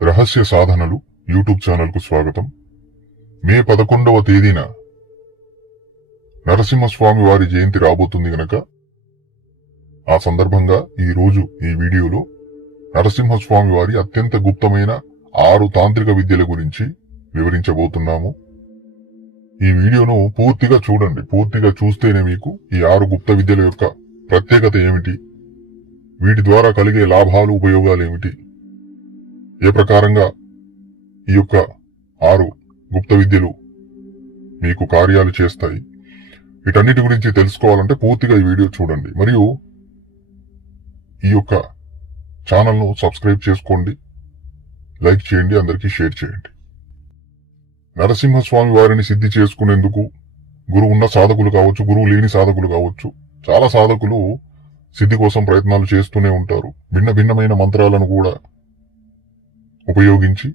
రహస్య సాధనలు యూట్యూబ్ ఛానల్కు స్వాగతం. మే పదకొండవ తేదీన నరసింహస్వామి వారి జయంతి రాబోతుంది గనక. ఆ సందర్భంగా ఈ రోజు ఈ వీడియోలో నరసింహస్వామి వారి అత్యంత గుప్తమైన ఆరు తాంత్రిక విద్యల గురించి వివరించబోతున్నాము. ఈ వీడియోను పూర్తిగా చూడండి. పూర్తిగా చూస్తేనే మీకు ఈ ఆరు గుప్త విద్యల యొక్క ప్రత్యేకత ఏమిటి? వీటి ద్వారా కలిగే లాభాలు ఉపయోగాలు ఏమిటి? ఏ ప్రకారంగా? ఈ యొక్క ఆరు గుప్త విద్యలు మీకు కార్యాలు చేస్తాయి. వీటన్నిటి గురించి తెలుసుకోవాలంటే పూర్తిగా ఈ వీడియో చూడండి. మరియు ఈ యొక్క ఛానల్ను సబ్స్క్రైబ్ చేసుకోండి. లైక్ చేయండి. అందరికీ షేర్ చేయండి. నరసింహస్వామి వారిని సిద్ధి చేసుకునేందుకు గురువు ఉన్న సాధకులు కావచ్చు గురువు లేని సాధకులు కావచ్చు చాలా సాధకులు సిద్ధి కోసం ప్రయత్నాలు చేస్తూనే ఉంటారు. భిన్న భిన్నమైన మంత్రాలను కూడా ఉపయోగించి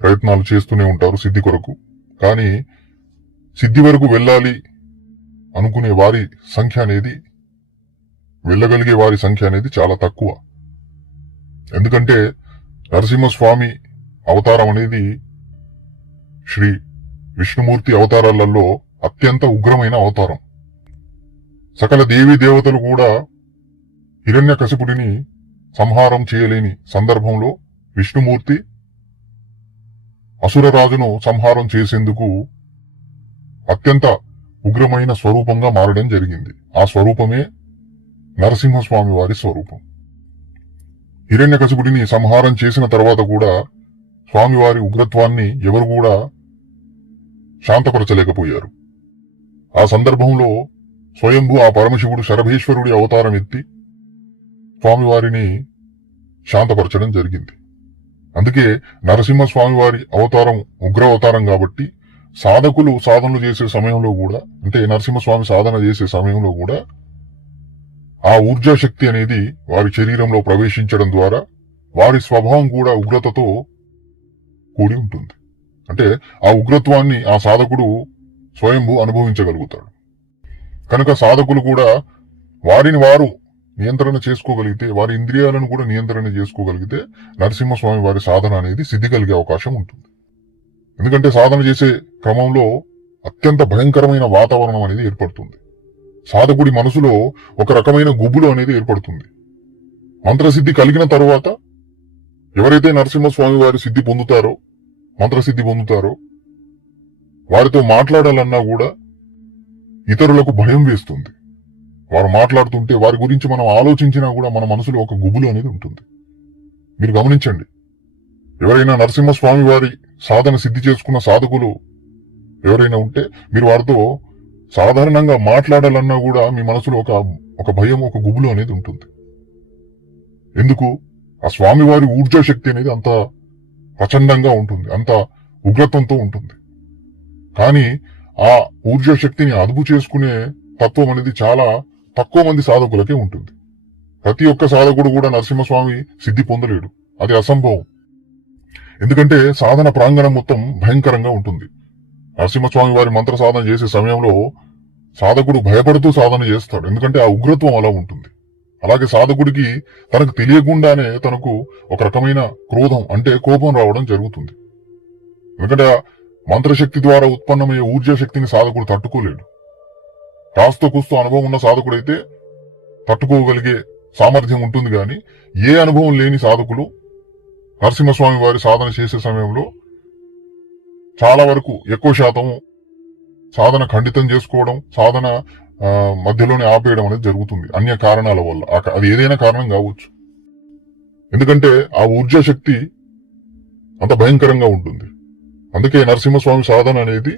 ప్రయత్నాలు చేస్తూనే ఉంటారు సిద్ధి కొరకు. కానీ సిద్ధి వరకు వెళ్ళాలి అనుకునే వారి సంఖ్య అనేది వెళ్ళగలిగే వారి సంఖ్య అనేది చాలా తక్కువ. ఎందుకంటే నరసింహస్వామి అవతారం అనేది శ్రీ విష్ణుమూర్తి అవతారాలలో అత్యంత ఉగ్రమైన అవతారం. సకల దేవీ దేవతలు కూడా హిరణ్య కసిపుడిని సంహారం చేయలేని సందర్భంలో విష్ణుమూర్తి అసురరాజును సంహారం చేసేందుకు అత్యంత ఉగ్రమైన స్వరూపంగా మారడం జరిగింది. ఆ స్వరూపమే నరసింహస్వామి వారి స్వరూపం. హిరణ్యకశిపుడిని సంహారం చేసిన తర్వాత కూడా స్వామివారి ఉగ్రత్వాన్ని ఎవరు కూడా శాంతపరచలేకపోయారు. ఆ సందర్భంలో స్వయంభూ ఆ పరమశివుడు శరభేశ్వరుడి అవతారం ఎత్తి స్వామివారిని శాంతపరచడం జరిగింది. అందుకే నరసింహ స్వామివారి అవతారం ఉగ్ర అవతారం కాబట్టి సాధకులు సాధనలు చేసే సమయంలో కూడా అంటే నరసింహస్వామి సాధన చేసే సమయంలో కూడా ఆ ఊర్జా శక్తి అనేది వారి శరీరంలో ప్రవేశించడం ద్వారా వారి స్వభావం కూడా ఉగ్రతతో కూడి ఉంటుంది. అంటే ఆ ఉగ్రత్వాన్ని ఆ సాధకుడు స్వయంభూ అనుభవించగలుగుతాడు. కనుక సాధకులు కూడా వారిని వారు నియంత్రణ చేసుకోగలిగితే వారి ఇంద్రియాలను కూడా నియంత్రణ చేసుకోగలిగితే నరసింహస్వామి వారి సాధన అనేది సిద్ధి కలిగే అవకాశం ఉంటుంది. ఎందుకంటే సాధన చేసే క్రమంలో అత్యంత భయంకరమైన వాతావరణం అనేది ఏర్పడుతుంది. సాధకుడి మనసులో ఒక రకమైన గుబులు అనేది ఏర్పడుతుంది. మంత్రసిద్ధి కలిగిన తరువాత ఎవరైతే నరసింహస్వామి వారి సిద్ధి పొందుతారో మంత్రసిద్ధి పొందుతారో వారితో మాట్లాడాలన్నా కూడా ఇతరులకు భయం వేస్తుంది. వారు మాట్లాడుతుంటే వారి గురించి మనం ఆలోచించినా కూడా మన మనసులో ఒక గుబులు అనేది ఉంటుంది. మీరు గమనించండి. ఎవరైనా నరసింహస్వామి వారి సాధన సిద్ధి చేసుకున్న సాధకులు ఎవరైనా ఉంటే మీరు వారితో సాధారణంగా మాట్లాడాలన్నా కూడా మీ మనసులో ఒక ఒక భయం ఒక గుబులు అనేది ఉంటుంది. ఎందుకు? ఆ స్వామివారి ఊర్జా శక్తి అనేది అంత ప్రచండంగా ఉంటుంది అంత ఉగ్రత్వంతో ఉంటుంది. కానీ ఆ ఊర్జా శక్తిని అదుపు చేసుకునే తత్వం అనేది చాలా తక్కువ మంది సాధకులకే ఉంటుంది. ప్రతి ఒక్క సాధకుడు కూడా నరసింహస్వామి సిద్ధి పొందలేడు. అది అసంభవం. ఎందుకంటే సాధన ప్రాంగణం మొత్తం భయంకరంగా ఉంటుంది. నరసింహస్వామి వారి మంత్ర సాధన చేసే సమయంలో సాధకుడు భయపడుతూ సాధన చేస్తాడు. ఎందుకంటే ఆ ఉగ్రత్వం అలా ఉంటుంది. అలాగే సాధకుడికి తనకు తెలియకుండానే తనకు ఒక రకమైన క్రోధం అంటే కోపం రావడం జరుగుతుంది. ఎందుకంటే మంత్రశక్తి ద్వారా ఉత్పన్నమయ్యే ఊర్జా శక్తిని సాధకుడు తట్టుకోలేడు. కాస్త కూస్తో అనుభవం ఉన్న సాధకుడైతే తట్టుకోగలిగే సామర్థ్యం ఉంటుంది గాని ఏ అనుభవం లేని సాధకులు నరసింహస్వామి వారి సాధన చేసే సమయంలో చాలా వరకు ఎక్కువ శాతం సాధన ఖండితం చేసుకోవడం సాధన మధ్యలోనే ఆపేయడం అనేది జరుగుతుంది అన్య కారణాల వల్ల. అది ఏదైనా కారణం కావచ్చు. ఎందుకంటే ఆ ఊర్జా శక్తి అంత భయంకరంగా ఉంటుంది. అందుకే నరసింహస్వామి సాధన అనేది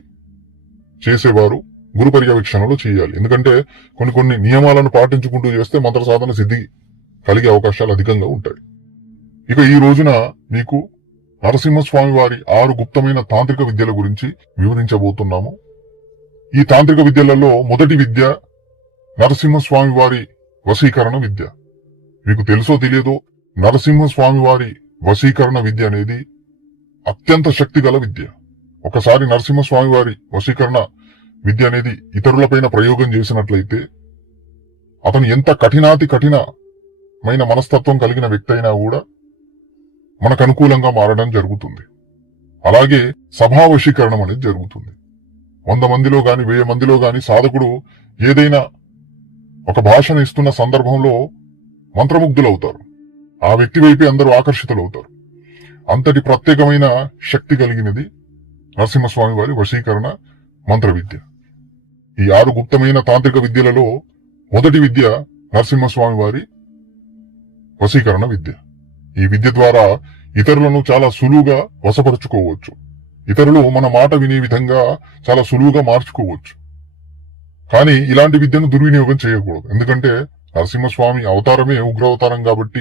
చేసేవారు. గురు పర్యవేక్షణలో చేయాలి. ఎందుకంటే కొన్ని కొన్ని నియమాలను పాటించుకుంటూ చేస్తే మంత్ర సాధన సిద్ధి కలిగే అవకాశాలు అధికంగా ఉంటాయి. ఇక ఈ రోజున మీకు నరసింహస్వామి వారి ఆరు గుప్తమైన తాంత్రిక విద్యల గురించి వివరించబోతున్నాము. ఈ తాంత్రిక విద్యలలో మొదటి విద్య నరసింహస్వామి వారి వశీకరణ విద్య. మీకు తెలుసో తెలియదో నరసింహస్వామి వారి వశీకరణ విద్య అనేది అత్యంత శక్తిగల విద్య. ఒకసారి నరసింహస్వామి వారి వశీకరణ విద్య అనేది ఇతరులపైన ప్రయోగం చేసినట్లయితే అతను ఎంత కఠినాతి కఠినమైన మనస్తత్వం కలిగిన వ్యక్తి అయినా కూడా మనకు అనుకూలంగా మారడం జరుగుతుంది. అలాగే సభా వశీకరణం అనేది జరుగుతుంది. వంద మందిలో గాని వెయ్యి మందిలో గాని సాధకుడు ఏదైనా ఒక భాషను ఇస్తున్న సందర్భంలో మంత్రముగ్ధులవుతారు. ఆ వ్యక్తి వైపే అందరూ ఆకర్షితులవుతారు. అంతటి ప్రత్యేకమైన శక్తి కలిగినది నరసింహస్వామి వారి వశీకరణ మంత్ర విద్య ఈ ఆరు గుప్తమైన తాంత్రిక విద్యలలో మొదటి విద్య నరసింహస్వామి వారి వశీకరణ విద్య. ఈ విద్య ద్వారా ఇతరులను చాలా సులువుగా వశపరుచుకోవచ్చు. ఇతరులు మన మాట వినే విధంగా చాలా సులువుగా మార్చుకోవచ్చు. కానీ ఇలాంటి విద్యను దుర్వినియోగం చేయకూడదు. ఎందుకంటే నరసింహస్వామి అవతారమే ఉగ్రవతారం కాబట్టి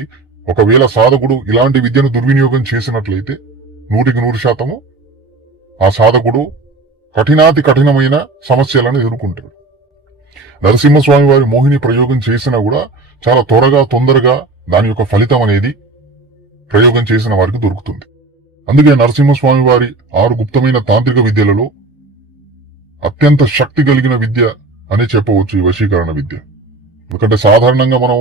ఒకవేళ సాధకుడు ఇలాంటి విద్యను దుర్వినియోగం చేసినట్లయితే నూటికి నూరు శాతము ఆ సాధకుడు కఠినాతి కఠినమైన సమస్యలను ఎదుర్కొంటాడు. నరసింహస్వామి వారి మోహిని ప్రయోగం చేసినా కూడా చాలా త్వరగా తొందరగా దాని యొక్క ఫలితం అనేది ప్రయోగం చేసిన వారికి దొరుకుతుంది. అందుకే నరసింహస్వామి వారి ఆరు గుప్తమైన తాంత్రిక విద్యలలో అత్యంత శక్తి కలిగిన విద్య అనే చెప్పవచ్చు ఈ వశీకరణ విద్య. ఎందుకంటే సాధారణంగా మనం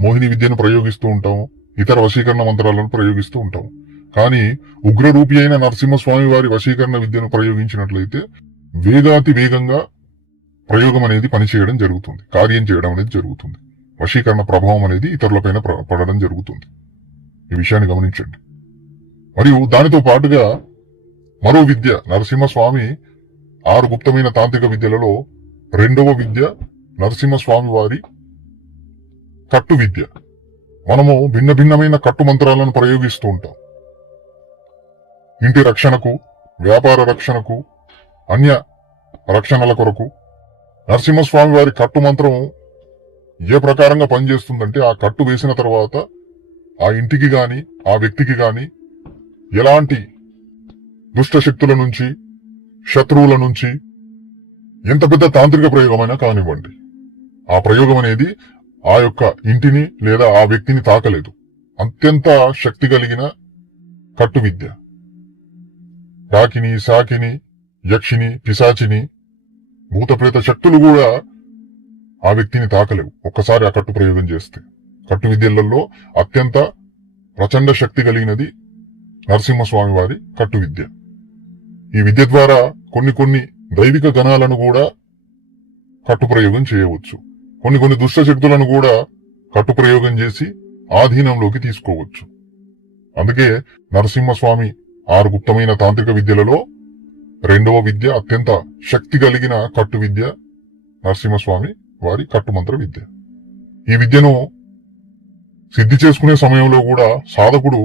మోహిని విద్యను ప్రయోగిస్తూ ఉంటాము ఇతర వశీకరణ మంత్రాలను ప్రయోగిస్తూ ఉంటాము. కానీ ఉగ్రరూపి అయిన నరసింహస్వామి వారి వశీకరణ విద్యను ప్రయోగించినట్లయితే వేగాతి వేగంగా ప్రయోగం అనేది పనిచేయడం జరుగుతుంది. కార్యం చేయడం అనేది జరుగుతుంది. వశీకరణ ప్రభావం అనేది ఇతరులపైన ప్ర- పడడం జరుగుతుంది. ఈ విషయాన్ని గమనించండి. మరియు దానితో పాటుగా మరో విద్య నరసింహస్వామి ఆరు గుప్తమైన తాంత్రిక విద్యలలో రెండవ విద్య నరసింహస్వామి వారి కట్టు విద్య మనము భిన్న భిన్నమైన కట్టు మంత్రాలను ప్రయోగిస్తూ ఉంటాం. ఇంటి రక్షణకు వ్యాపార రక్షణకు అన్య రక్షణల కొరకు నరసింహస్వామి వారి కట్టు మంత్రం ఏ ప్రకారంగా పనిచేస్తుందంటే ఆ కట్టు వేసిన తర్వాత ఆ ఇంటికి గాని ఆ వ్యక్తికి గాని ఎలాంటి దుష్టశక్తుల నుంచి శత్రువుల నుంచి ఎంత పెద్ద తాంత్రిక ప్రయోగమైనా కానివ్వండి. ఆ ప్రయోగం అనేది ఆ యొక్క ఇంటిని లేదా ఆ వ్యక్తిని తాకలేదు. అత్యంత శక్తి కలిగిన కట్టు విద్య. డాకిని సాకిని యక్షిని పిశాచిని భూతప్రేత శక్తులు కూడా ఆ వ్యక్తిని తాకలేవు. ఒక్కసారి ఆ కట్టు ప్రయోగం చేస్తే. కట్టు విద్యలలో అత్యంత ప్రచండ శక్తి కలిగినది నరసింహస్వామి వారి కట్టు విద్య. ఈ విద్య ద్వారా కొన్ని కొన్ని దైవిక గణాలను కూడా కట్టు ప్రయోగం చేయవచ్చు. కొన్ని కొన్ని దుష్ట శక్తులను కూడా కట్టు ప్రయోగం చేసి ఆధీనంలోకి తీసుకోవచ్చు. అందుకే నరసింహస్వామి ఆరు గుప్తమైన తాంత్రిక విద్యలలో రెండవ విద్య అత్యంత శక్తి కలిగిన కట్టు విద్య నరసింహస్వామి వారి కట్టుమంత్ర విద్య. ఈ విద్యను సిద్ధి చేసుకునే సమయంలో కూడా సాధకుడు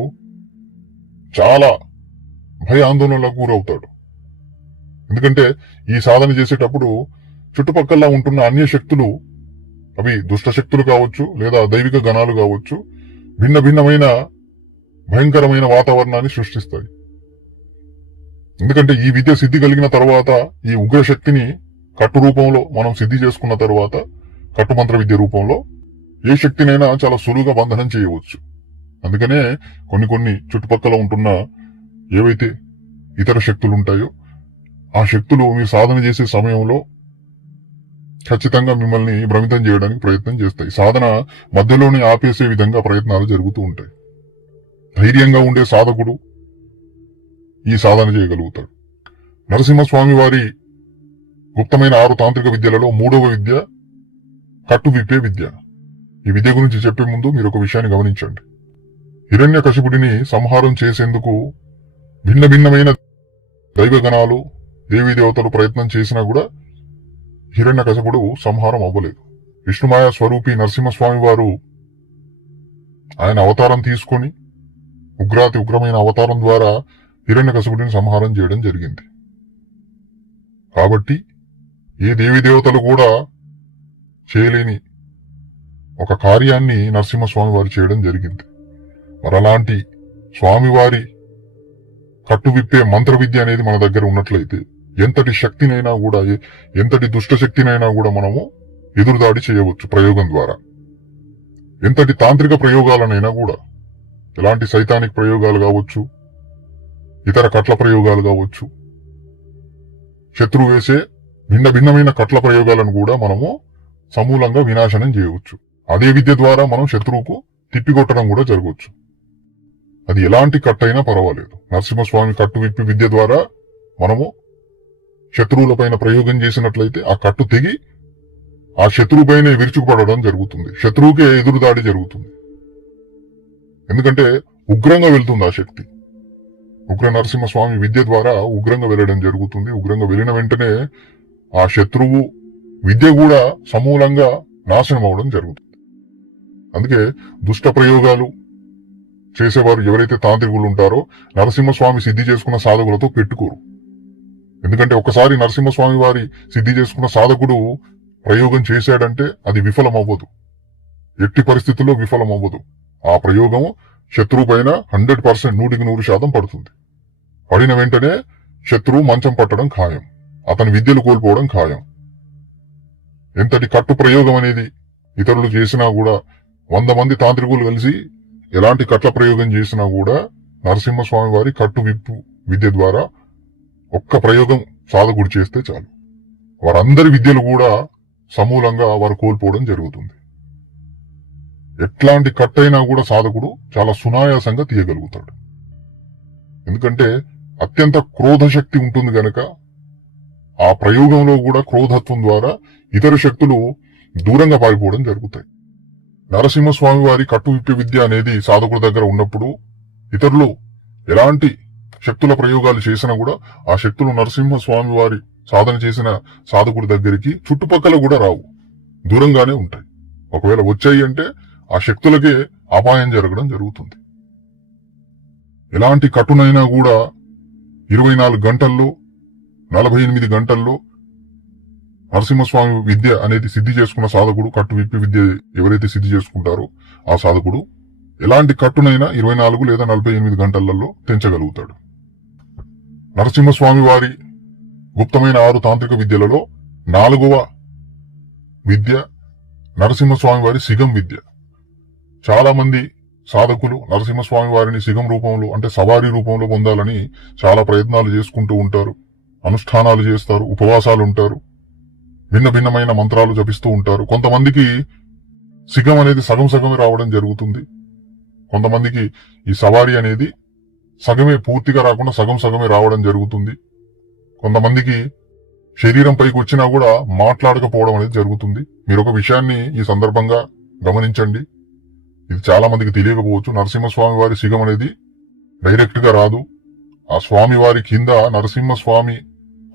చాలా భయ ఆందోళనలకు గురవుతాడు. ఎందుకంటే ఈ సాధన చేసేటప్పుడు చుట్టుపక్కల ఉంటున్న అన్య శక్తులు అవి దుష్ట శక్తులు కావచ్చు లేదా దైవిక గణాలు కావచ్చు భిన్న భిన్నమైన భయంకరమైన వాతావరణాన్ని సృష్టిస్తాయి. ఎందుకంటే ఈ విద్య సిద్ధి కలిగిన తర్వాత ఈ ఉగ్ర శక్తిని కట్టు రూపంలో మనం సిద్ధి చేసుకున్న తర్వాత కట్టుమంత్ర విద్య రూపంలో ఏ శక్తినైనా చాలా సులువుగా బంధనం చేయవచ్చు. అందుకనే కొన్ని కొన్ని చుట్టుపక్కల ఉంటున్న ఏవైతే ఇతర శక్తులు ఉంటాయో ఆ శక్తులు మీరు సాధన చేసే సమయంలో ఖచ్చితంగా మిమ్మల్ని భ్రమితం చేయడానికి ప్రయత్నం చేస్తాయి. సాధన మధ్యలోనే ఆపేసే విధంగా ప్రయత్నాలు జరుగుతూ ఉంటాయి. ధైర్యంగా ఉండే సాధకుడు ఈ సాధన చేయగలుగుతాడు. నరసింహస్వామి వారి గుప్తమైన ఆరు తాంత్రిక విద్యలలో మూడవ విద్య కట్టు విప్పే విద్య. ఈ విద్య గురించి చెప్పే ముందు మీరు ఒక విషయాన్ని గమనించండి. హిరణ్య కశిపుడిని సంహారం చేసేందుకు భిన్న భిన్నమైన దైవగణాలు దేవీ దేవతలు ప్రయత్నం చేసినా కూడా హిరణ్య కశపుడు సంహారం అవ్వలేదు. విష్ణుమాయ స్వరూపి నరసింహస్వామి వారు ఆయన అవతారం తీసుకొని ఉగ్రాతి ఉగ్రమైన అవతారం ద్వారా హిరణ్య కశపుడిని సంహారం చేయడం జరిగింది. కాబట్టి ఏ దేవి దేవతలు కూడా చేయలేని ఒక కార్యాన్ని నరసింహస్వామి వారు చేయడం జరిగింది. మరలాంటి స్వామివారి కట్టువిప్పే మంత్ర విద్య అనేది మన దగ్గర ఉన్నట్లయితే ఎంతటి శక్తినైనా కూడా ఎంతటి దుష్ట శక్తినైనా కూడా మనము ఎదురుదాడి చేయవచ్చు ప్రయోగం ద్వారా. ఎంతటి తాంత్రిక ప్రయోగాలనైనా కూడా ఎలాంటి సైతానిక్ ప్రయోగాలు కావచ్చు ఇతర కట్ల ప్రయోగాలు కావచ్చు. శత్రువు వేసే భిన్న భిన్నమైన కట్ల ప్రయోగాలను కూడా మనము సమూలంగా వినాశనం చేయవచ్చు. అదే విద్య ద్వారా మనం శత్రువుకు తిప్పికొట్టడం కూడా జరగవచ్చు. అది ఎలాంటి కట్ అయినా పర్వాలేదు. నరసింహస్వామి కట్టు విప్పి విద్య ద్వారా మనము శత్రువులపైన ప్రయోగం చేసినట్లయితే ఆ కట్టు తెగి ఆ శత్రువుపైన విరుచుకుపడడం జరుగుతుంది. శత్రువుకే ఎదురుదాడి జరుగుతుంది. ఎందుకంటే ఉగ్రంగా వెళ్తుంది ఆ శక్తి. ఉగ్ర నరసింహస్వామి విద్య ద్వారా ఉగ్రంగా వెళ్ళడం జరుగుతుంది. ఉగ్రంగా వెళ్ళిన వెంటనే ఆ శత్రువు విద్య కూడా సమూలంగా నాశనం అవడం జరుగుతుంది. అందుకే దుష్ట ప్రయోగాలు చేసేవారు ఎవరైతే తాంత్రికులు ఉంటారో నరసింహస్వామి సిద్ధి చేసుకున్న సాధకులతో పెట్టుకోరు. ఎందుకంటే ఒకసారి నరసింహస్వామి వారి సిద్ధి చేసుకున్న సాధకుడు ప్రయోగం చేశాడంటే అది విఫలం అవ్వదు ఎట్టి పరిస్థితుల్లో విఫలం అవ్వదు ఆ ప్రయోగం శత్రువు పైన హండ్రెడ్ పర్సెంట్ నూటికి నూరు శాతం పడుతుంది. పడిన వెంటనే శత్రువు మంచం పట్టడం ఖాయం. అతని విద్యలు కోల్పోవడం ఖాయం. ఎంతటి కట్టు ప్రయోగం అనేది ఇతరులు చేసినా కూడా వంద మంది తాంత్రికులు కలిసి ఎలాంటి కట్ల ప్రయోగం చేసినా కూడా నరసింహస్వామి వారి కట్టు విప్పు విద్య ద్వారా ఒక్క ప్రయోగం సాధకుడు చేస్తే చాలు. వారందరి విద్యలు కూడా సమూలంగా వారు కోల్పోవడం జరుగుతుంది. ఎట్లాంటి అయినా కూడా సాధకుడు చాలా సునాయాసంగా తీయగలుగుతాడు. ఎందుకంటే అత్యంత క్రోధ శక్తి ఉంటుంది గనక ఆ ప్రయోగంలో కూడా క్రోధత్వం ద్వారా ఇతర శక్తులు దూరంగా పారిపోవడం జరుగుతాయి. నరసింహస్వామి వారి కట్టు విప్పే విద్య అనేది సాధకుడి దగ్గర ఉన్నప్పుడు ఇతరులు ఎలాంటి శక్తుల ప్రయోగాలు చేసినా కూడా ఆ శక్తులు నరసింహస్వామి వారి సాధన చేసిన సాధకుడి దగ్గరికి చుట్టుపక్కల కూడా రావు. దూరంగానే ఉంటాయి. ఒకవేళ వచ్చాయి అంటే ఆ శక్తులకే అపాయం జరగడం జరుగుతుంది. ఎలాంటి కట్టునైనా కూడా ఇరవై నాలుగు గంటల్లో నలభై ఎనిమిది గంటల్లో నరసింహస్వామి విద్య అనేది సిద్ధి చేసుకున్న సాధకుడు కట్టు విప్పి విద్య ఎవరైతే సిద్ధి చేసుకుంటారో ఆ సాధకుడు ఎలాంటి కట్టునైనా ఇరవై నాలుగు లేదా నలభై ఎనిమిది గంటలలో తెంచగలుగుతాడు. నరసింహస్వామి వారి గుప్తమైన ఆరు తాంత్రిక విద్యలలో నాలుగవ విద్య నరసింహస్వామి వారి సిగం విద్య. చాలా మంది సాధకులు నరసింహస్వామి వారిని సిగం రూపంలో అంటే సవారీ రూపంలో పొందాలని చాలా ప్రయత్నాలు చేసుకుంటూ ఉంటారు. అనుష్ఠానాలు చేస్తారు ఉపవాసాలు ఉంటారు. భిన్న భిన్నమైన మంత్రాలు జపిస్తూ ఉంటారు. కొంతమందికి సిగం అనేది సగం సగమే రావడం జరుగుతుంది. కొంతమందికి ఈ సవారీ అనేది సగమే పూర్తిగా రాకుండా సగం సగమే రావడం జరుగుతుంది. కొంతమందికి శరీరం పైకి వచ్చినా కూడా మాట్లాడకపోవడం అనేది జరుగుతుంది. మీరు ఒక విషయాన్ని ఈ సందర్భంగా గమనించండి. ఇది చాలా మందికి తెలియకపోవచ్చు. నరసింహస్వామి వారి సిగం అనేది డైరెక్ట్గా రాదు. ఆ స్వామి వారి కింద నరసింహస్వామి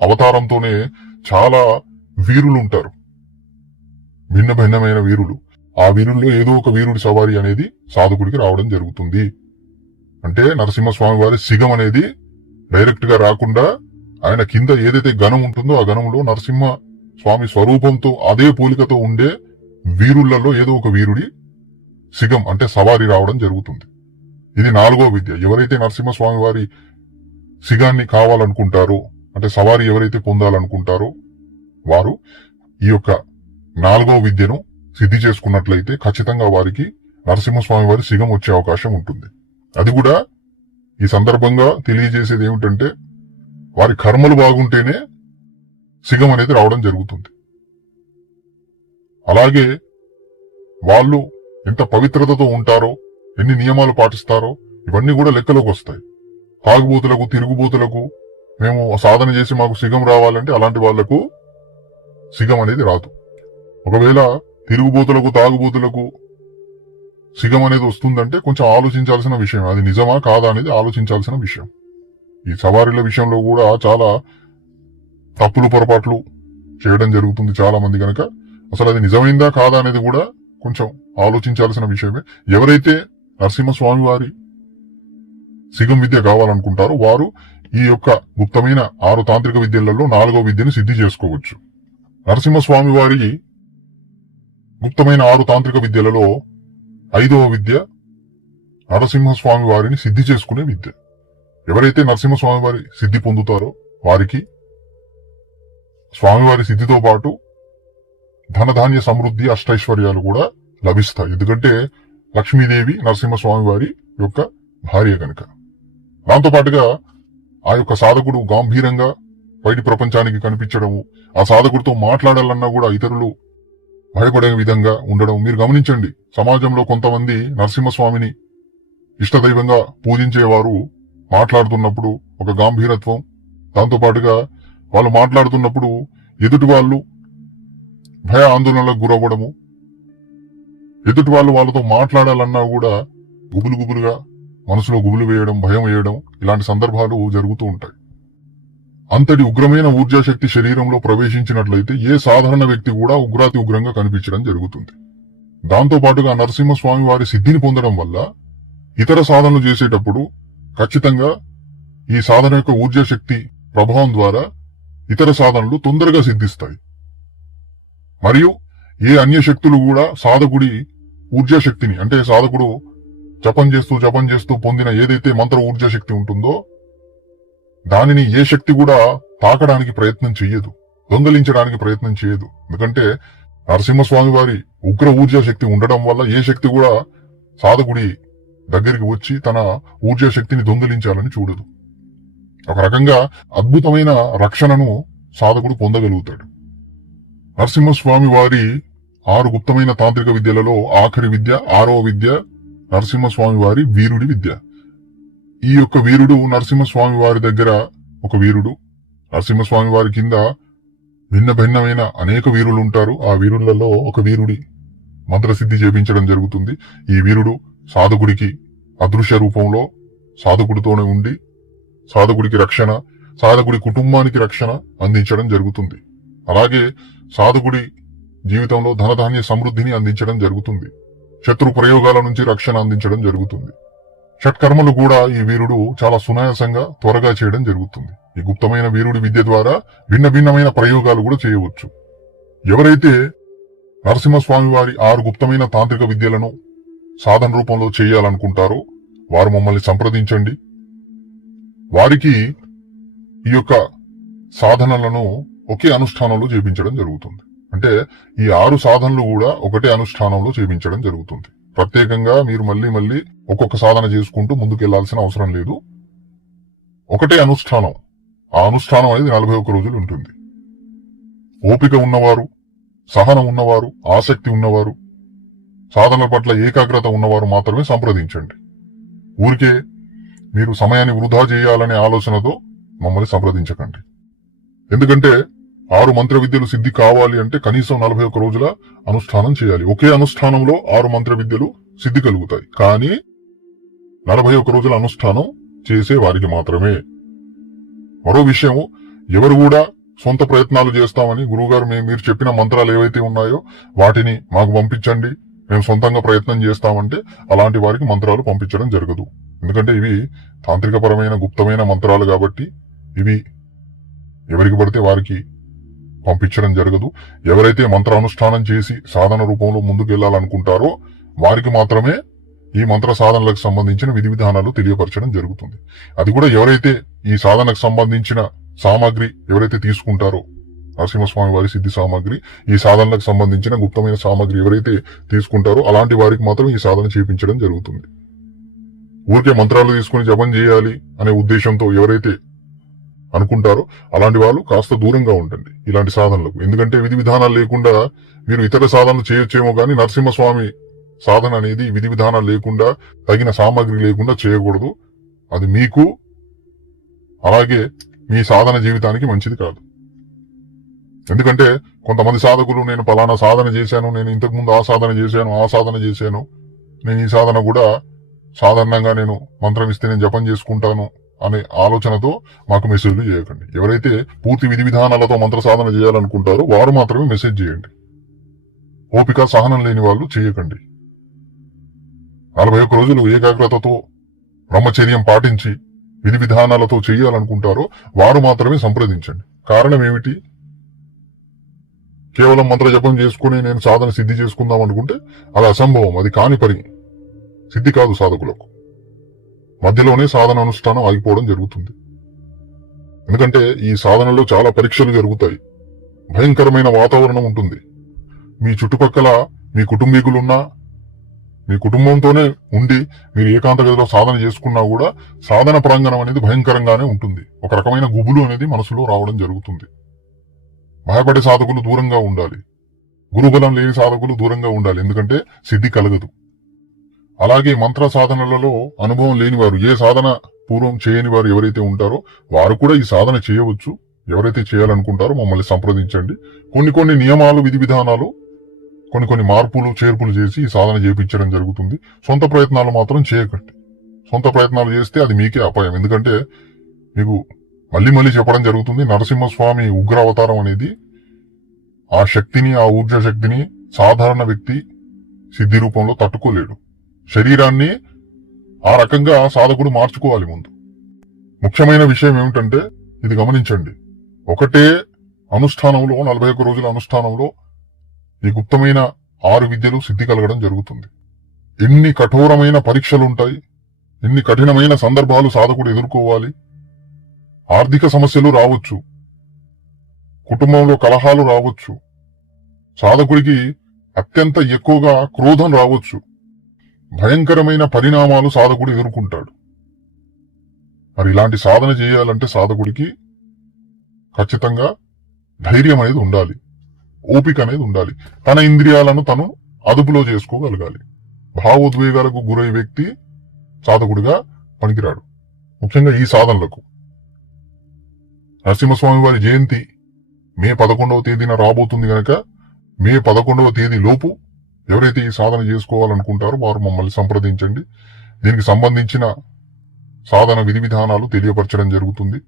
అవతారంతోనే చాలా వీరులు ఉంటారు. భిన్న భిన్నమైన వీరులు. ఆ వీరుల్లో ఏదో ఒక వీరుడి సవారి అనేది సాధకుడికి రావడం జరుగుతుంది. అంటే నరసింహస్వామి వారి సిగం అనేది డైరెక్ట్గా రాకుండా ఆయన కింద ఏదైతే గణం ఉంటుందో ఆ గణంలో నరసింహ స్వామి స్వరూపంతో అదే పోలికతో ఉండే వీరులలో ఏదో ఒక వీరుడి సిగం అంటే సవారి రావడం జరుగుతుంది. ఇది నాలుగో విద్య. ఎవరైతే నరసింహస్వామి వారి సిగాన్ని కావాలనుకుంటారో అంటే సవారి ఎవరైతే పొందాలనుకుంటారో వారు ఈ యొక్క నాలుగో విద్యను సిద్ధి చేసుకున్నట్లయితే ఖచ్చితంగా వారికి నరసింహస్వామి వారి సిగం వచ్చే అవకాశం ఉంటుంది. అది కూడా ఈ సందర్భంగా తెలియజేసేది ఏమిటంటే వారి కర్మలు బాగుంటేనే సిగం అనేది రావడం జరుగుతుంది. అలాగే వాళ్ళు ఎంత పవిత్రతతో ఉంటారో ఎన్ని నియమాలు పాటిస్తారో ఇవన్నీ కూడా లెక్కలోకి వస్తాయి. తాగుబోతులకు తిరుగుబోతులకు మేము సాధన చేసి మాకు సిగం రావాలంటే అలాంటి వాళ్ళకు సిగం అనేది రాదు. ఒకవేళ తిరుగుబోతులకు తాగుబోతులకు సిగం అనేది వస్తుందంటే కొంచెం ఆలోచించాల్సిన విషయం. అది నిజమా కాదా అనేది ఆలోచించాల్సిన విషయం. ఈ సవారీల విషయంలో కూడా చాలా తప్పులు పొరపాట్లు చేయడం జరుగుతుంది చాలా మంది కనుక అసలు అది నిజమైందా కాదా అనేది కూడా కొంచెం ఆలోచించాల్సిన విషయమే. ఎవరైతే నరసింహస్వామి వారి సిగం విద్య కావాలనుకుంటారో వారు ఈ యొక్క గుప్తమైన ఆరు తాంత్రిక విద్యలలో నాలుగో విద్యను సిద్ధి చేసుకోవచ్చు. నరసింహస్వామి వారి గుప్తమైన ఆరు తాంత్రిక విద్యలలో ఐదవ విద్య నరసింహస్వామి వారిని సిద్ధి చేసుకునే విద్య. ఎవరైతే నరసింహస్వామి వారి సిద్ధి పొందుతారో వారికి స్వామివారి సిద్ధితో పాటు ధనధాన్య సమృద్ధి అష్టైశ్వర్యాలు కూడా లభిస్తాయి. ఎందుకంటే లక్ష్మీదేవి నరసింహస్వామి వారి యొక్క భార్య కనుక. దాంతో పాటుగా ఆ యొక్క సాధకుడు గాంభీరంగా బయటి ప్రపంచానికి కనిపించడము ఆ సాధకుడితో మాట్లాడాలన్నా కూడా ఇతరులు భయపడే విధంగా ఉండడం మీరు గమనించండి. సమాజంలో కొంతమంది నరసింహస్వామిని ఇష్టదైవంగా పూజించేవారు మాట్లాడుతున్నప్పుడు ఒక గాంభీరత్వం. దాంతో పాటుగా వాళ్ళు మాట్లాడుతున్నప్పుడు ఎదుటి వాళ్ళు భయ ఆందోళనలకు గురవ్వడము ఎదుటి వాళ్ళు వాళ్ళతో మాట్లాడాలన్నా కూడా గుబులు గుబులుగా మనసులో గుబులు వేయడం భయం వేయడం ఇలాంటి సందర్భాలు జరుగుతూ ఉంటాయి. అంతటి ఉగ్రమైన ఊర్జా శక్తి శరీరంలో ప్రవేశించినట్లయితే ఏ సాధారణ వ్యక్తి కూడా ఉగ్రాతి ఉగ్రంగా కనిపించడం జరుగుతుంది. దాంతో పాటుగా నరసింహస్వామి వారి సిద్ధిని పొందడం వల్ల ఇతర సాధనలు చేసేటప్పుడు ఖచ్చితంగా ఈ సాధన యొక్క ఊర్జా శక్తి ప్రభావం ద్వారా ఇతర సాధనలు తొందరగా సిద్ధిస్తాయి. మరియు ఏ అన్య శక్తులు కూడా సాధకుడి ఊర్జా శక్తిని అంటే సాధకుడు జపం చేస్తూ జపం చేస్తూ పొందిన ఏదైతే మంత్ర ఊర్జా శక్తి ఉంటుందో దానిని ఏ శక్తి కూడా తాకడానికి ప్రయత్నం చెయ్యదు దొంగలించడానికి ప్రయత్నం చేయదు ఎందుకంటే నరసింహస్వామి వారి ఉగ్ర ఊర్జా శక్తి ఉండడం వల్ల ఏ శక్తి కూడా సాధకుడి దగ్గరికి వచ్చి తన ఊర్జా శక్తిని దొంగిలించాలని చూడదు. ఒక రకంగా అద్భుతమైన రక్షణను సాధకుడు పొందగలుగుతాడు. నరసింహస్వామి వారి ఆరు గుప్తమైన తాంత్రిక విద్యలలో ఆఖరి విద్య ఆరో విద్య నరసింహస్వామి వారి వీరుడి విద్య. ఈ యొక్క వీరుడు నరసింహస్వామి వారి దగ్గర ఒక వీరుడు. నరసింహస్వామి వారి కింద భిన్న భిన్నమైన అనేక వీరులు ఉంటారు. ఆ వీరులలో ఒక వీరుడి మంత్రసిద్ధి చేపించడం జరుగుతుంది. ఈ వీరుడు సాధకుడికి అదృశ్య రూపంలో సాధకుడితోనే ఉండి సాధకుడికి రక్షణ సాధకుడి కుటుంబానికి రక్షణ అందించడం జరుగుతుంది. అలాగే సాధకుడి జీవితంలో ధనధాన్య సమృద్ధిని అందించడం జరుగుతుంది. శత్రు ప్రయోగాల నుంచి రక్షణ అందించడం జరుగుతుంది. షట్కర్మలు కూడా ఈ వీరుడు చాలా సునాయాసంగా త్వరగా చేయడం జరుగుతుంది. ఈ గుప్తమైన వీరుడి విద్య ద్వారా భిన్న భిన్నమైన ప్రయోగాలు కూడా చేయవచ్చు. ఎవరైతే నరసింహస్వామి వారి ఆరు గుప్తమైన తాంత్రిక విద్యలను సాధన రూపంలో చేయాలనుకుంటారో వారు మమ్మల్ని సంప్రదించండి. వారికి ఈ యొక్క సాధనలను ఒకే అనుష్ఠానంలో చేపించడం జరుగుతుంది. అంటే ఈ ఆరు సాధనలు కూడా ఒకటే అనుష్ఠానంలో చేపించడం జరుగుతుంది. ప్రత్యేకంగా మీరు మళ్ళీ మళ్ళీ ఒక్కొక్క సాధన చేసుకుంటూ ముందుకు వెళ్ళాల్సిన అవసరం లేదు. ఒకటే అనుష్ఠానం. ఆ అనుష్ఠానం అనేది నలభై ఒక్క రోజులు ఉంటుంది. ఓపిక ఉన్నవారు సహనం ఉన్నవారు ఆసక్తి ఉన్నవారు సాధనల పట్ల ఏకాగ్రత ఉన్నవారు మాత్రమే సంప్రదించండి. ఊరికే మీరు సమయాన్ని వృధా చేయాలనే ఆలోచనతో మమ్మల్ని సంప్రదించకండి. ఎందుకంటే ఆరు మంత్ర విద్యలు సిద్ధి కావాలి అంటే కనీసం నలభై ఒక్క రోజుల అనుష్ఠానం చేయాలి. ఒకే అనుష్ఠానంలో ఆరు మంత్ర విద్యలు సిద్ధి కలుగుతాయి. కానీ నలభై ఒక్క రోజుల అనుష్ఠానం చేసే వారికి మాత్రమే. మరో విషయము ఎవరు కూడా సొంత ప్రయత్నాలు చేస్తామని గురువుగారు మేము మీరు చెప్పిన మంత్రాలు ఏవైతే ఉన్నాయో వాటిని మాకు పంపించండి. మేము సొంతంగా ప్రయత్నం చేస్తామంటే అలాంటి వారికి మంత్రాలు పంపించడం జరగదు. ఎందుకంటే ఇవి తాంత్రికపరమైన గుప్తమైన మంత్రాలు కాబట్టి ఇవి ఎవరికి పడితే వారికి పంపించడం జరగదు. ఎవరైతే మంత్రానుష్ఠానం చేసి సాధన రూపంలో ముందుకెళ్ళాలనుకుంటారో వారికి మాత్రమే ఈ మంత్ర సాధనలకు సంబంధించిన విధి విధానాలు తెలియపరచడం జరుగుతుంది. అది కూడా ఎవరైతే ఈ సాధనకు సంబంధించిన సామాగ్రి ఎవరైతే తీసుకుంటారో నరసింహస్వామి వారి సిద్ధి సామాగ్రి ఈ సాధనలకు సంబంధించిన గుప్తమైన సామాగ్రి ఎవరైతే తీసుకుంటారో అలాంటి వారికి మాత్రం ఈ సాధన చేపించడం జరుగుతుంది. ఊరికే మంత్రాలు తీసుకుని జపం చేయాలి అనే ఉద్దేశంతో ఎవరైతే అనుకుంటారో అలాంటి వాళ్ళు కాస్త దూరంగా ఉండండి ఇలాంటి సాధనలకు. ఎందుకంటే విధి విధానాలు లేకుండా మీరు ఇతర సాధనలు చేయొచ్చేమో కానీ నరసింహస్వామి సాధన అనేది విధి విధానాలు లేకుండా తగిన సామాగ్రి లేకుండా చేయకూడదు. అది మీకు అలాగే మీ సాధన జీవితానికి మంచిది కాదు. ఎందుకంటే కొంతమంది సాధకులు నేను పలానా సాధన చేశాను నేను ఇంతకు ముందు ఆ సాధన చేశాను ఆ సాధన చేశాను నేను ఈ సాధన కూడా సాధారణంగా నేను మంత్రం ఇస్తే నేను జపం చేసుకుంటాను అనే ఆలోచనతో మాకు మెసేజ్లు చేయకండి. ఎవరైతే పూర్తి విధి విధానాలతో మంత్ర సాధన చేయాలనుకుంటారో వారు మాత్రమే మెసేజ్ చేయండి. ఓపిక సహనం లేని వాళ్ళు చేయకండి. నలభై ఒక్క రోజులు ఏకాగ్రతతో బ్రహ్మచర్యం పాటించి విధి విధానాలతో చేయాలనుకుంటారో వారు మాత్రమే సంప్రదించండి. కారణం ఏమిటి? కేవలం మంత్ర జపం చేసుకుని నేను సాధన సిద్ధి చేసుకుందాం అనుకుంటే అది అసంభవం అది కాని పని. సిద్ధి కాదు సాధకులకు. మధ్యలోనే సాధన అనుష్ఠానం ఆగిపోవడం జరుగుతుంది. ఎందుకంటే ఈ సాధనలో చాలా పరీక్షలు జరుగుతాయి. భయంకరమైన వాతావరణం ఉంటుంది. మీ చుట్టుపక్కల మీ కుటుంబీకులున్నా మీ కుటుంబంతోనే ఉండి మీరు ఏకాంత గదిలో సాధన చేసుకున్నా కూడా సాధన ప్రాంగణం అనేది భయంకరంగానే ఉంటుంది. ఒక రకమైన గుబులు అనేది మనసులో రావడం జరుగుతుంది. భయపడే సాధకులు దూరంగా ఉండాలి. గురుబలం లేని సాధకులు దూరంగా ఉండాలి. ఎందుకంటే సిద్ధి కలగదు. అలాగే మంత్ర సాధనలలో అనుభవం లేని వారు ఏ సాధన పూర్వం చేయని వారు ఎవరైతే ఉంటారో వారు కూడా ఈ సాధన చేయవచ్చు. ఎవరైతే చేయాలనుకుంటారో మమ్మల్ని సంప్రదించండి. కొన్ని కొన్ని నియమాలు విధి విధానాలు కొన్ని కొన్ని మార్పులు చేర్పులు చేసి ఈ సాధన చేపించడం జరుగుతుంది. సొంత ప్రయత్నాలు మాత్రం చేయకండి. సొంత ప్రయత్నాలు చేస్తే అది మీకే అపాయం. ఎందుకంటే మీకు మళ్ళీ మళ్ళీ చెప్పడం జరుగుతుంది నరసింహస్వామి ఉగ్ర అవతారం అనేది ఆ శక్తిని ఆ ఊర్జ శక్తిని సాధారణ వ్యక్తి సిద్ధి రూపంలో తట్టుకోలేడు. శరీరాన్ని ఆ రకంగా సాధకుడు మార్చుకోవాలి ముందు. ముఖ్యమైన విషయం ఏమిటంటే ఇది గమనించండి. ఒకటే అనుష్ఠానంలో నలభై ఒక్క రోజుల అనుష్ఠానంలో ఈ గుప్తమైన ఆరు విద్యలు సిద్ధి కలగడం జరుగుతుంది. ఎన్ని కఠోరమైన పరీక్షలుంటాయి ఎన్ని కఠినమైన సందర్భాలు సాధకుడు ఎదుర్కోవాలి ఆర్థిక సమస్యలు రావచ్చు కుటుంబంలో కలహాలు రావచ్చు సాధకుడికి అత్యంత ఎక్కువగా క్రోధం రావచ్చు భయంకరమైన పరిణామాలు సాధకుడు ఎదుర్కొంటాడు. మరి ఇలాంటి సాధన చేయాలంటే సాధకుడికి ఖచ్చితంగా ధైర్యం అనేది ఉండాలి. ఓపిక అనేది ఉండాలి. తన ఇంద్రియాలను తను అదుపులో చేసుకోగలగాలి. భావోద్వేగాలకు గురయ్యే వ్యక్తి సాధకుడిగా పనికిరాడు. ముఖ్యంగా ఈ సాధనలకు. నరసింహస్వామి వారి జయంతి మే పదకొండవ తేదీన రాబోతుంది గనక మే పదకొండవ తేదీ లోపు ఎవరైతే ఈ సాధన చేసుకోవాలనుకుంటారో వారు మమ్మల్ని సంప్రదించండి. దీనికి సంబంధించిన సాధన విధి విధానాలు తెలియపరచడం జరుగుతుంది.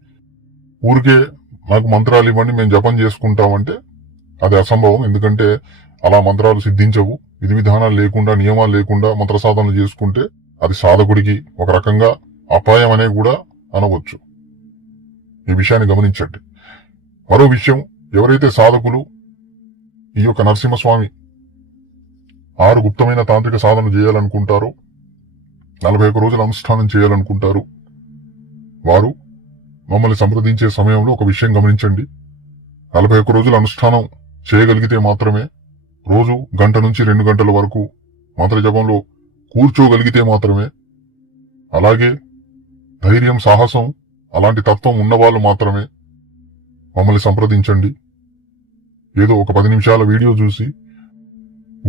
ఊరికే నాకు మంత్రాలు ఇవ్వండి మేము జపం చేసుకుంటామంటే అది అసంభవం. ఎందుకంటే అలా మంత్రాలు సిద్ధించవు. విధి విధానాలు లేకుండా నియమాలు లేకుండా మంత్ర సాధనలు చేసుకుంటే అది సాధకుడికి ఒక రకంగా అపాయం అనే కూడా అనవచ్చు. ఈ విషయాన్ని గమనించండి. మరో విషయం ఎవరైతే సాధకులు ఈ యొక్క నరసింహస్వామి ఆరు గుప్తమైన తాంత్రిక సాధన చేయాలనుకుంటారో. నలభై ఒక్క రోజుల అనుష్ఠానం చేయాలనుకుంటారు. వారు మమ్మల్ని సంప్రదించే సమయంలో ఒక విషయం గమనించండి. నలభై ఒక్క రోజుల అనుష్ఠానం చేయగలిగితే మాత్రమే రోజు గంట నుంచి రెండు గంటల వరకు మంత్రజపంలో కూర్చోగలిగితే మాత్రమే అలాగే ధైర్యం సాహసం అలాంటి తత్వం ఉన్నవాళ్ళు మాత్రమే మమ్మల్ని సంప్రదించండి. ఏదో ఒక పది నిమిషాల వీడియో చూసి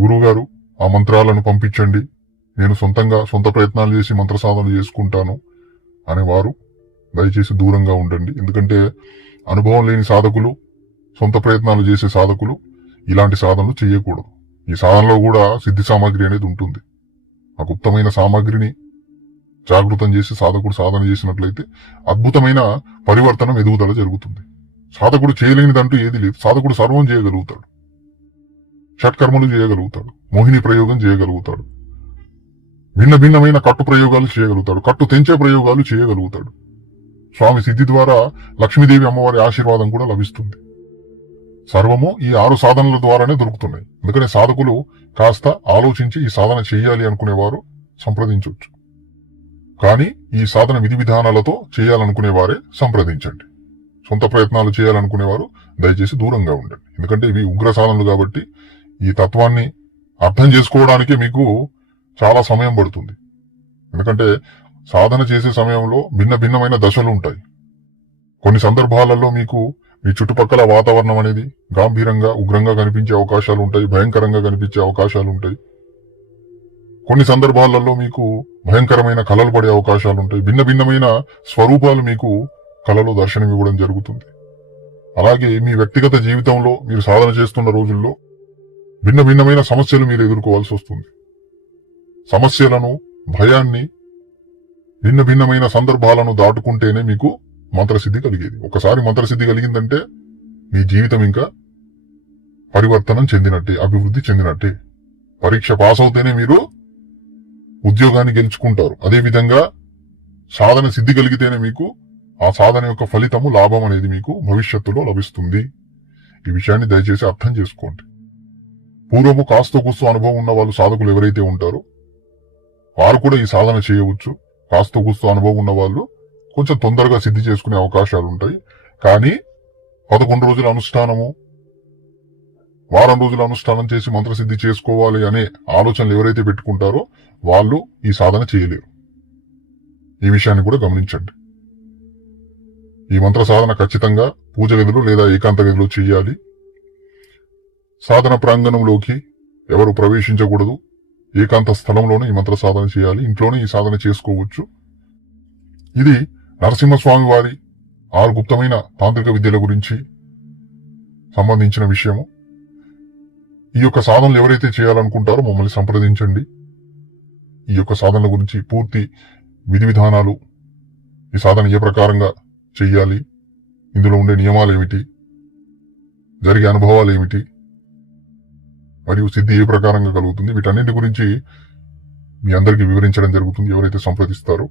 గురువుగారు ఆ మంత్రాలను పంపించండి. నేను సొంతంగా సొంత ప్రయత్నాలు చేసి మంత్ర సాధనలు చేసుకుంటాను అనేవారు దయచేసి దూరంగా ఉండండి. ఎందుకంటే అనుభవం లేని సాధకులు సొంత ప్రయత్నాలు చేసే సాధకులు ఇలాంటి సాధనలు చేయకూడదు. ఈ సాధనలో కూడా సిద్ధి సామాగ్రి అనేది ఉంటుంది. ఆ గుప్తమైన సామాగ్రిని జాగృతం చేసి సాధకుడు సాధన చేసినట్లయితే అద్భుతమైన పరివర్తనం ఎదుగుదల జరుగుతుంది. సాధకుడు చేయలేనిదంటూ ఏది లేదు. సాధకుడు సర్వం చేయగలుగుతాడు. షట్కర్మలు చేయగలుగుతాడు. మోహిని ప్రయోగం చేయగలుగుతాడు. భిన్న భిన్నమైన కట్టు ప్రయోగాలు చేయగలుగుతాడు. కట్టు తెంచే ప్రయోగాలు చేయగలుగుతాడు. స్వామి సిద్ధి ద్వారా లక్ష్మీదేవి అమ్మవారి ఆశీర్వాదం కూడా లభిస్తుంది. సర్వము ఈ ఆరు సాధనల ద్వారానే దొరుకుతున్నాయి. అందుకనే సాధకులు కాస్త ఆలోచించి ఈ సాధన చేయాలి అనుకునేవారు సంప్రదించవచ్చు. కానీ ఈ సాధన విధి విధానాలతో చేయాలనుకునేవారే సంప్రదించండి. సొంత ప్రయత్నాలు చేయాలనుకునేవారు దయచేసి దూరంగా ఉండండి. ఎందుకంటే ఇవి ఉగ్ర సాధనలు కాబట్టి ఈ తత్వాన్ని అర్థం చేసుకోవడానికి మీకు చాలా సమయం పడుతుంది. ఎందుకంటే సాధన చేసే సమయంలో భిన్న భిన్నమైన దశలు ఉంటాయి. కొన్ని సందర్భాలలో మీకు మీ చుట్టుపక్కల వాతావరణం అనేది గాంభీరంగా ఉగ్రంగా కనిపించే అవకాశాలు ఉంటాయి భయంకరంగా కనిపించే అవకాశాలు ఉంటాయి. కొన్ని సందర్భాలలో మీకు భయంకరమైన కళలు పడే అవకాశాలు ఉంటాయి. భిన్న భిన్నమైన స్వరూపాలు మీకు కళలో దర్శనమివ్వడం జరుగుతుంది. అలాగే మీ వ్యక్తిగత జీవితంలో మీరు సాధన చేస్తున్న రోజుల్లో భిన్న భిన్నమైన సమస్యలు మీరు ఎదుర్కోవాల్సి వస్తుంది. సమస్యలను భయాన్ని భిన్న భిన్నమైన సందర్భాలను దాటుకుంటేనే మీకు మంత్రసిద్ధి కలిగేది. ఒకసారి మంత్రసిద్ధి కలిగిందంటే మీ జీవితం ఇంకా పరివర్తనం చెందినట్టే అభివృద్ధి చెందినట్టే. పరీక్ష పాస్ అవుతేనే మీరు ఉద్యోగాన్ని గెలుచుకుంటారు. అదేవిధంగా సాధన సిద్ధి కలిగితేనే మీకు ఆ సాధన యొక్క ఫలితము లాభం అనేది మీకు భవిష్యత్తులో లభిస్తుంది. ఈ విషయాన్ని దయచేసి అర్థం చేసుకోండి. పూర్వము కాస్త కూస్తో అనుభవం ఉన్న వాళ్ళు సాధకులు ఎవరైతే ఉంటారో వారు కూడా ఈ సాధన చేయవచ్చు. కాస్త కూస్తో అనుభవం ఉన్న వాళ్ళు కొంచెం తొందరగా సిద్ధి చేసుకునే అవకాశాలు ఉంటాయి. కానీ పదకొండు రోజుల అనుష్ఠానము వారం రోజుల అనుష్ఠానం చేసి మంత్రసిద్ధి చేసుకోవాలి అనే ఆలోచనలు ఎవరైతే పెట్టుకుంటారో వాళ్ళు ఈ సాధన చేయలేరు. ఈ విషయాన్ని కూడా గమనించండి. ఈ మంత్ర సాధన ఖచ్చితంగా పూజ గదిలో లేదా ఏకాంత గదిలో చేయాలి. సాధన ప్రాంగణంలోకి ఎవరు ప్రవేశించకూడదు. ఏకాంత స్థలంలోనే ఈ మంత్ర సాధన చేయాలి. ఇంట్లోనే ఈ సాధన చేసుకోవచ్చు. ఇది నరసింహస్వామి వారి ఆరు గుప్తమైన తాంత్రిక విద్యల గురించి సంబంధించిన విషయము. ఈ యొక్క సాధనలు ఎవరైతే చేయాలనుకుంటారో మమ్మల్ని సంప్రదించండి. ఈ యొక్క సాధనల గురించి పూర్తి విధి విధానాలు ఈ సాధన ఏ ప్రకారంగా చెయ్యాలి? ఇందులో ఉండే నియమాలు ఏమిటి? జరిగే అనుభవాలు ఏమిటి? మరియు సిద్ధి ఏ ప్రకారంగా కలుగుతుంది? వీటన్నిటి గురించి మీ అందరికీ వివరించడం జరుగుతుంది. ఎవరైతే సంప్రదిస్తారో